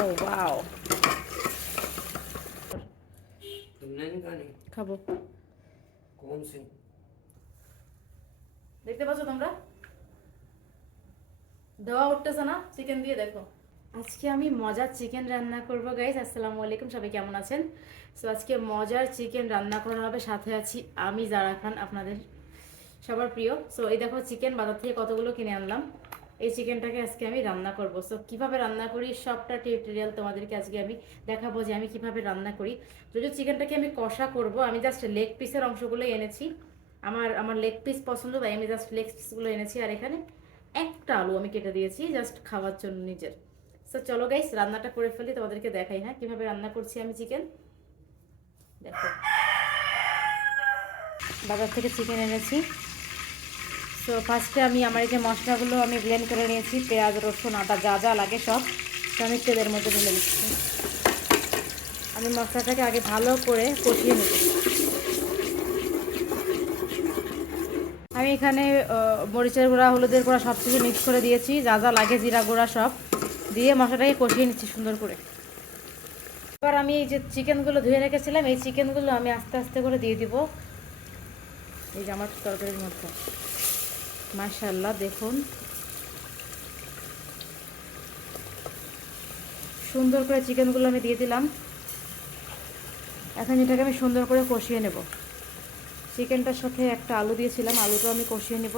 ও wow, तुमने नहीं खानी? খাবো। कौन सी? দেখতে পাচ্ছ তোমরা, ধোয়া উঠতেছে না চিকেন দিয়ে? দেখো আজকে আমি মজার চিকেন রান্না করব গাইস। আসসালামু আলাইকুম, সবাই কেমন আছেন? সো আজকে মজার চিকেন রান্না করা হবে, সাথে আছি আমি জারা খান, আপনাদের সবার প্রিয়। সো এই দেখো চিকেন বাজার থেকে কতগুলো কিনে আনলাম। এই চিকেনটাকে আজকে আমি রান্না করব। সো কিভাবে রান্না করি সবটা টিউটোরিয়াল তোমাদেরকে আজকে আমি দেখাবো যে আমি কিভাবে রান্না করি। যদিও চিকেনটাকে আমি কষা করব, আমি জাস্ট লেগ পিসের অংশগুলো এনেছি। আমার আমার লেগ পিস পছন্দ, তাই আমি জাস্ট লেগ পিসগুলো এনেছি। আর এখানে একটা আলু আমি কেটে দিয়েছি জাস্ট খাওয়ার জন্য নিজের। সো চলো গাইস রান্নাটা করে ফেলি, তোমাদেরকে দেখাই হ্যাঁ কিভাবে রান্না করছি আমি চিকেন। দেখো বাজার থেকে চিকেন এনেছি। তো ফার্স্টে আমি আমার এই যে মশলাগুলো আমি ব্লেন্ড করে নিয়েছি, পেঁয়াজ রসুন আদা যা যা লাগে সব, তো আমি তেলের মধ্যে ঢেলে দিচ্ছি। আমি মশলাটাকে আগে ভালো করে কষিয়ে নিব। আমি এখানে মরিচের গুঁড়া হলুদের গুঁড়া সব কিছু মিক্স করে দিয়েছি, যা যা লাগে জিরা গুঁড়া সব দিয়ে মশলাটাকে কষিয়ে নিচ্ছি সুন্দর করে। এবার আমি এই যে চিকেনগুলো ধুয়ে রেখেছিলাম, এই চিকেনগুলো আমি আস্তে আস্তে করে দিয়ে দিব এই যে আমার তরকারির মধ্যে। মাশাআল্লাহ দেখুন সুন্দর করে চিকেনগুলো আমি দিয়ে দিলাম। এখন এটাকে আমি সুন্দর করে কষিয়ে নেব। চিকেনটার সাথে একটা আলু দিয়েছিলাম, আলুটাও আমি কষিয়ে নেব।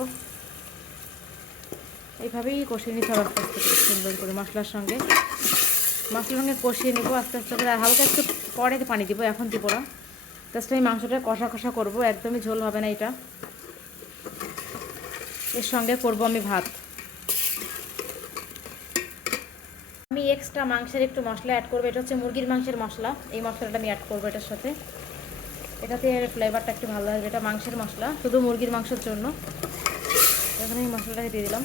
এইভাবেই কষিয়ে নিতে হবে আস্তে আস্তে করে সুন্দর করে মশলার সঙ্গে কষিয়ে নেব আস্তে আস্তে করে। আর হালকা একটু পরে পানি দিব, এখন দিব না। জাস্ট আমি মাংসটা কষা কষা করবো, একদমই ঝোল হবে না এটা। এর সঙ্গে করব আমি ভাত। আমি এক্সট্রা মাংসের একটু মশলা অ্যাড করবো, এটা হচ্ছে মুরগির মাংসের মশলা। এই মশলাটা আমি অ্যাড করবো এটার সাথে, এটাতে ফ্লেভারটা একটু ভালো আসবে। এটা মাংসের মশলা, শুধু মুরগির মাংসের জন্য। এখানে এই মশলাটাকে দিয়ে দিলাম।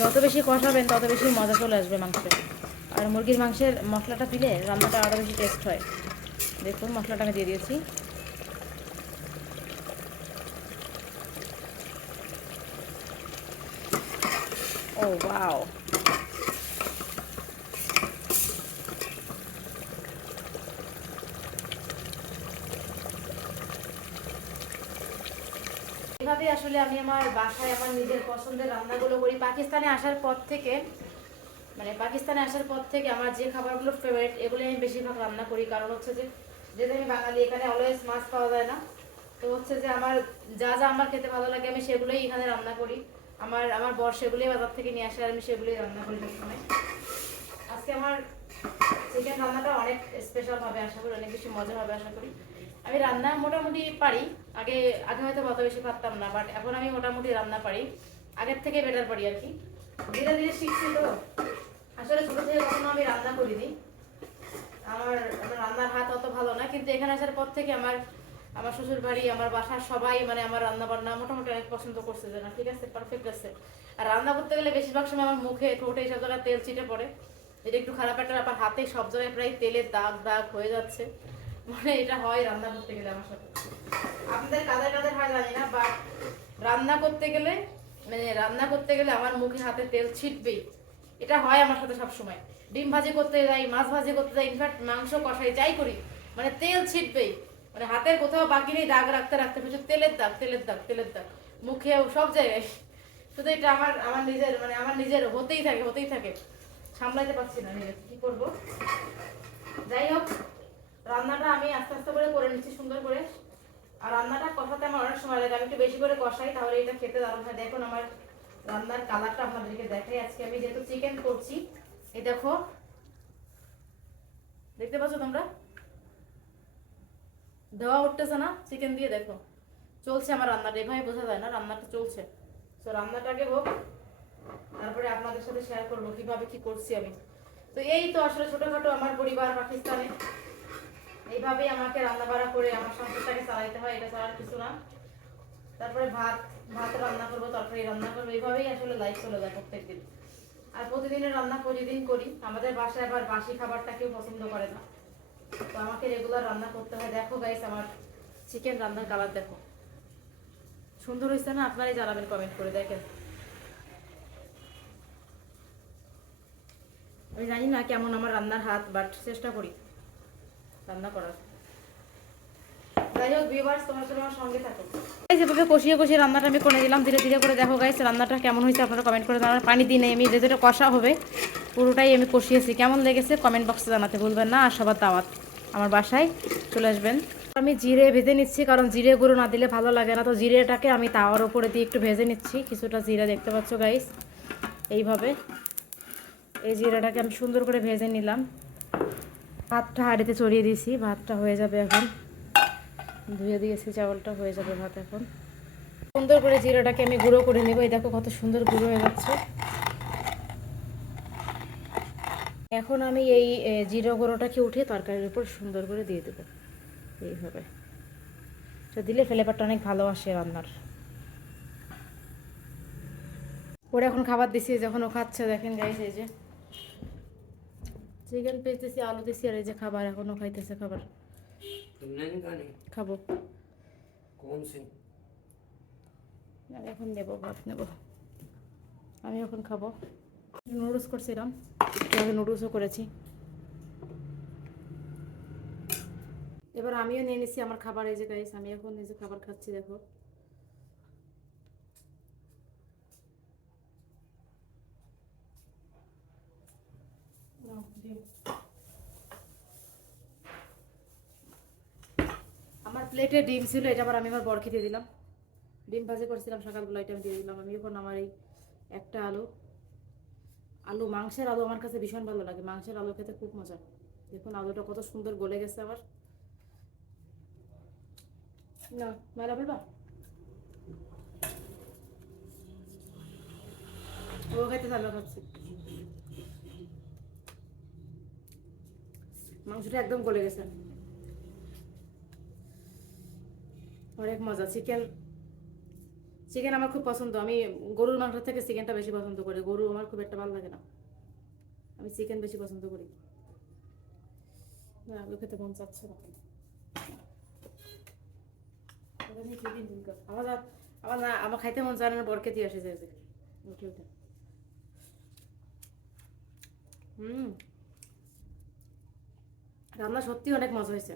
যত বেশি কষাবেন তত বেশি মজা চলে আসবে মাংসে। আর মুরগির মাংসের মশলাটা দিলে রান্নাটা আরও বেশি টেস্ট হয়। দেখুন মশলাটা আমি দিয়ে দিয়েছি। ও ওয়াও, এভাবে আসলে আমি আমার বাসায় আমার নিজের পছন্দের রান্নাগুলো করি। পাকিস্তানে আসার পর থেকে, পাকিস্তানে আসার পর থেকে আমার যে খাবারগুলো ফেভারিট এগুলো আমি বেশিরভাগ রান্না করি। কারণ হচ্ছে যে যেহেতু আমি বাঙালি, এখানে অলওয়েজ মাছ পাওয়া যায় না। তো হচ্ছে যে আমার যা যা আমার খেতে ভালো লাগে আমি সেগুলোই এখানে রান্না করি। আমার আমার বর সেগুলোই বাজার থেকে নিয়ে আসে আর আমি সেগুলোই রান্না করি সবসময়। আজকে আমার চিকেন রান্নাটা অনেক স্পেশাল হবে, আশা করি অনেক বেশি মজা হবে আশা করি। আমি রান্না মোটামুটি পারি, আগে আগে হয়তো অত বেশি পারতাম না, বাট এখন আমি মোটামুটি রান্না পারি, আগের থেকে বেটার পারি আর কি। ধীরে ধীরে শিখছি তো। আসলে ছোট থেকে কখনো আমি রান্না করিনি, আমার আমার রান্নার হাত অত ভালো না। কিন্তু এখানে আসার পর থেকে আমার আমার শ্বশুর বাড়ি আমার বাসার সবাই আমার রান্না বান্না মোটামুটি অনেক পছন্দ করছে, যে না ঠিক আছে পারফেক্ট আছে। আর রান্না করতে গেলে বেশিরভাগ সময় আমার মুখে ঠোঁটে সব জায়গায় তেল ছিটে পড়ে, এটা একটু খারাপ একটা ব্যাপার। হাতে সব জায়গায় প্রায় তেলের দাগ দাগ হয়ে যাচ্ছে, এটা হয় রান্না করতে গেলে আমার সাথে। আপনাদের কাদের কাদের হয় জানি না, বাট রান্না করতে গেলে রান্না করতে গেলে আমার মুখে হাতে তেল ছিটবেই, এটা হয় আমার সাথে সব সময়। ডিম ভাজি করতে যাই, মাছ ভাজি করতে যাই, ইনফ্যাক্ট মাংস কষাই যাই করি, তেল ছিটবেই। হাতের কোথাও বাকি নেই, দাগ রাখতে রাখতে প্রচুর তেলের দাগ তেলের দাগ তেলের দাগ, মুখেও সব জায়গায়। শুধু এটা আমার আমার নিজের আমার নিজের হতেই থাকে, সামলাতে পারছি না নিজে, কি করবো। যাই হোক, রান্নাটা আমি আস্তে আস্তে করে নিচ্ছি সুন্দর করে। আর রান্নাটা কষাতে আমার অনেক সময় লাগে, আমি একটু বেশি করে কষাই, তাহলে এটা খেতে দারুণ হয়। দেখুন আমার রান্নার কালারটা আপনাদেরকে দেখাই। আজকে আমি যেহেতু চিকেন করছি, এই দেখো দেখতে পাচ্ছ তোমরা, ধোয়া উঠতেছে না চিকেন দিয়ে? দেখো চলছে আমার রান্নাটা, এভাবে বোঝা যায় না রান্নাটা চলছে। তো রান্নাটাকে হোক, তারপরে আপনাদের সাথে শেয়ার করবো কিভাবে কি করছি আমি। তো এই তো আসলে ছোটখাটো আমার পরিবার পাকিস্তানে, এইভাবেই আমাকে রান্না বাড়া করে আমার সংসারটাকে চালাইতে হয়, এটা ছাড়ার কিছু না। তারপরে ভাত ভাত রান্না করবো, তরকারি রান্না করবো, এইভাবেই আসলে লাইফ চলে যায় প্রত্যেকদিন। আর প্রতিদিনের রান্না প্রতিদিন করি, আমাদের বাসায় আবার বাসি খাবারটা কেউ পছন্দ করে না, তো আমাকে রেগুলার রান্না করতে হয়। দেখো গাইস আমার চিকেন রান্নার কালার দেখো, সুন্দর হয়েছে না? আপনারাই জানাবেন কমেন্ট করে। দেখেন আমি জানি না কেমন আমার রান্নার হাত, বাট চেষ্টা করি রান্না করার। যাই হোক ভিউয়ার্স, তোমরা সবাই আমার সঙ্গে থাকো। যেভাবে কষিয়ে কষিয়ে রান্নাটা আমি করে দিলাম ধীরে ধীরে করে। দেখো গাইস রান্নাটা কেমন হয়েছে আপনারা কমেন্ট করে জানাবেন। পানি দিনে আমি যেটা কষা হবে পুরোটাই আমি কষিয়েছি। কেমন লেগেছে কমেন্ট বক্সে জানাতে ভুলবেন না। আর সবার দাওয়াত, আমার বাসায় চলে আসবেন। আমি জিরে ভেজে নিচ্ছি, কারণ জিরে গুঁড়ো না দিলে ভালো লাগে না। তো জিরেটাকে আমি তাওয়ার উপরে দিয়ে একটু ভেজে নিচ্ছি। কিছুটা জিরা দেখতে পাচ্ছ গাইস, এইভাবে এই জিরাটাকে আমি সুন্দর করে ভেজে নিলাম। ভাতটা হাঁড়িতে চড়িয়ে দিয়েছি, ভাতটা হয়ে যাবে এখন। ধুয়ে দিয়েছি চাউলটা, হয়ে যাবে ভাত এখন। সুন্দর করে জিরাটাকে আমি গুঁড়ো করে নেব। এই দেখো কত সুন্দর গুঁড়ো হয়ে যাচ্ছে। এখন আমি এই জিরা গুঁড়োটাকে উঠে তরকারির উপর সুন্দর করে দিয়ে দেবো এইভাবে। তো দিলে ফ্লেভারটা অনেক ভালো আসে রান্নার। ওরা এখন খাবার দিছি, যখন ও খাচ্ছে দেখেন গাইস, এই যে চিকেন পিস দিছি, আলু দিছি, আর এই যে খাবার এখনও খাইতেছে খাবার। तुमने नहीं खानी? খাবো कौन सी? আমি এখন নেবো, ভাত নেব। আমি এখন খাবো। নুডলস করছিলাম, আগে নুডলসও করেছি। এবার আমিও নিয়ে নিচ্ছি আমার খাবার। এই যে গাইস আমি এখন এই যে খাবার খাচ্ছি দেখো। নাও, ডিম। আমার প্লেটে ডিম ছিল, এটা আবার আমি আমার বরকে দিয়ে দিলাম। ডিম ভাজি করছিলাম সকালবেলা, এটা আমি দিয়ে দিলাম। আমি এখন আমার এই একটা আলু, মাংসের আলু আমার কাছে ভীষণ ভালো লাগে। মাংসের আলু খেতে খুব মজা। দেখুন আলুটা কত সুন্দর গলে গেছে আমার। না মারা বলবা, ও খেতে ভালো খাচ্ছি। মাংসটা একদম গলে গেছে, অনেক মজা। চিকেন আমার খুব পছন্দ। আমি গরুর মাংস থেকে চিকেনটা বেশি পছন্দ করি। গরু আমার খুব একটা ভালো লাগে না, আমি চিকেন বেশি পছন্দ করি। না আলু খেতে মন চাচ্ছে না। আমার আমার না, আমার খাইতে মন চায় না, বরকে দিয়ে আসে যে উঠে উঠে। রান্না সত্যি অনেক মজা হয়েছে।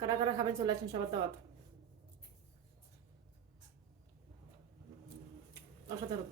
কারা কারা খাবেন চলে আসেন, সবার দাওয়াত। অসাধারণ।